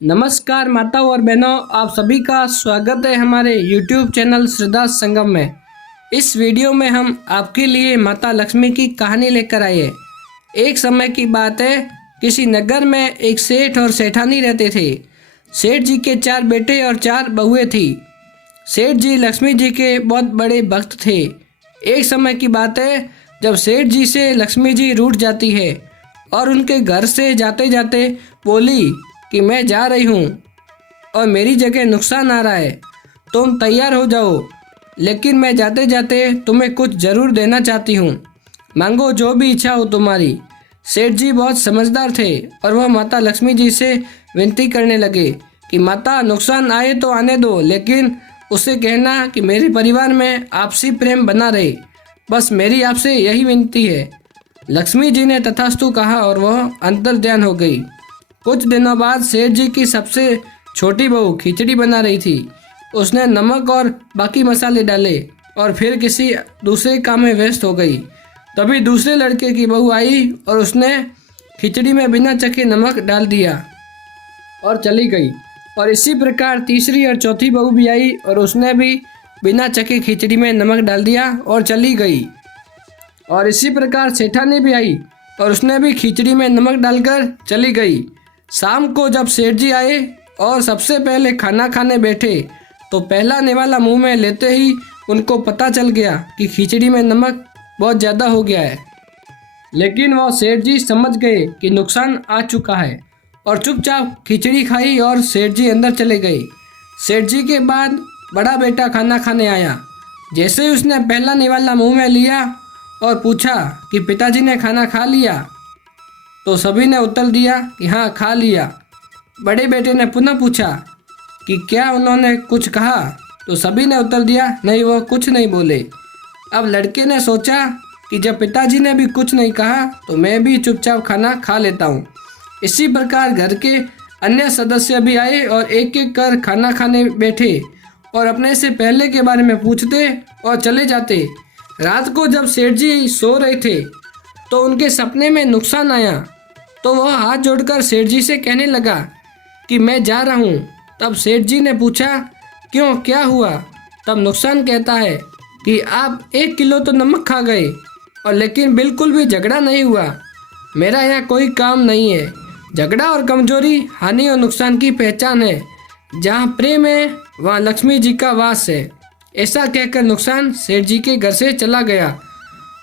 नमस्कार माताओं और बहनों, आप सभी का स्वागत है हमारे YouTube चैनल श्रद्धा संगम में। इस वीडियो में हम आपके लिए माता लक्ष्मी की कहानी लेकर आए हैं। एक समय की बात है, किसी नगर में एक सेठ और सेठानी रहते थे। सेठ जी के 4 बेटे और 4 बहुएं थी। सेठ जी लक्ष्मी जी के बहुत बड़े भक्त थे। एक समय की बात है, जब सेठ जी से लक्ष्मी जी रूठ जाती है और उनके घर से जाते जाते बोली कि मैं जा रही हूँ और मेरी जगह नुकसान आ रहा है, तुम तैयार हो जाओ, लेकिन मैं जाते जाते तुम्हें कुछ ज़रूर देना चाहती हूँ, मांगो जो भी इच्छा हो तुम्हारी। सेठ जी बहुत समझदार थे और वह माता लक्ष्मी जी से विनती करने लगे कि माता नुकसान आए तो आने दो, लेकिन उसे कहना कि मेरे परिवार में आपसी प्रेम बना रहे, बस मेरी आपसे यही विनती है। लक्ष्मी जी ने तथास्तु कहा और वह अंतर्ध्यान हो गई। कुछ दिनों बाद सेठ जी की सबसे छोटी बहू खिचड़ी बना रही थी। उसने नमक और बाकी मसाले डाले और फिर किसी दूसरे काम में व्यस्त हो गई। तभी दूसरे लड़के की बहू आई और उसने खिचड़ी में बिना चखे नमक डाल दिया और चली गई। और इसी प्रकार तीसरी और चौथी बहू भी आई और उसने भी बिना चखे खिचड़ी में नमक डाल दिया और चली गई। और इसी प्रकार सेठानी भी आई और उसने भी खिचड़ी में नमक डालकर चली गई। शाम को जब सेठ जी आए और सबसे पहले खाना खाने बैठे, तो पहला निवाला मुंह में लेते ही उनको पता चल गया कि खिचड़ी में नमक बहुत ज़्यादा हो गया है। लेकिन वो सेठ जी समझ गए कि नुकसान आ चुका है और चुपचाप खिचड़ी खाई और सेठ जी अंदर चले गए। सेठ जी के बाद बड़ा बेटा खाना खाने आया। जैसे ही उसने पहला निवाला मुंह में लिया और पूछा कि पिताजी ने खाना खा लिया, तो सभी ने उत्तर दिया कि हाँ खा लिया। बड़े बेटे ने पुनः पूछा कि क्या उन्होंने कुछ कहा, तो सभी ने उत्तर दिया नहीं, वो कुछ नहीं बोले। अब लड़के ने सोचा कि जब पिताजी ने भी कुछ नहीं कहा तो मैं भी चुपचाप खाना खा लेता हूँ। इसी प्रकार घर के अन्य सदस्य भी आए और एक एक कर खाना खाने बैठे और अपने से पहले के बारे में पूछते और चले जाते। रात को जब सेठ जी सो रहे थे तो उनके सपने में नुकसान आया, तो वह हाथ जोड़कर सेठ जी से कहने लगा कि मैं जा रहा हूँ। तब सेठ जी ने पूछा क्यों, क्या हुआ? तब नुकसान कहता है कि आप 1 किलो तो नमक खा गए और लेकिन बिल्कुल भी झगड़ा नहीं हुआ। मेरा यहाँ कोई काम नहीं है। झगड़ा और कमजोरी हानि और नुकसान की पहचान है। जहाँ प्रेम है वहाँ लक्ष्मी जी का वास है। ऐसा कहकर नुकसान सेठ जी के घर से चला गया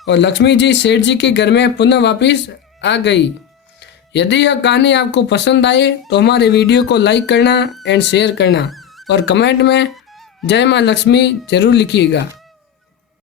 और लक्ष्मी जी सेठ जी के घर में पुनः वापस आ गई। यदि यह कहानी आपको पसंद आए तो हमारे वीडियो को लाइक करना एंड शेयर करना और कमेंट में जय माँ लक्ष्मी जरूर लिखिएगा।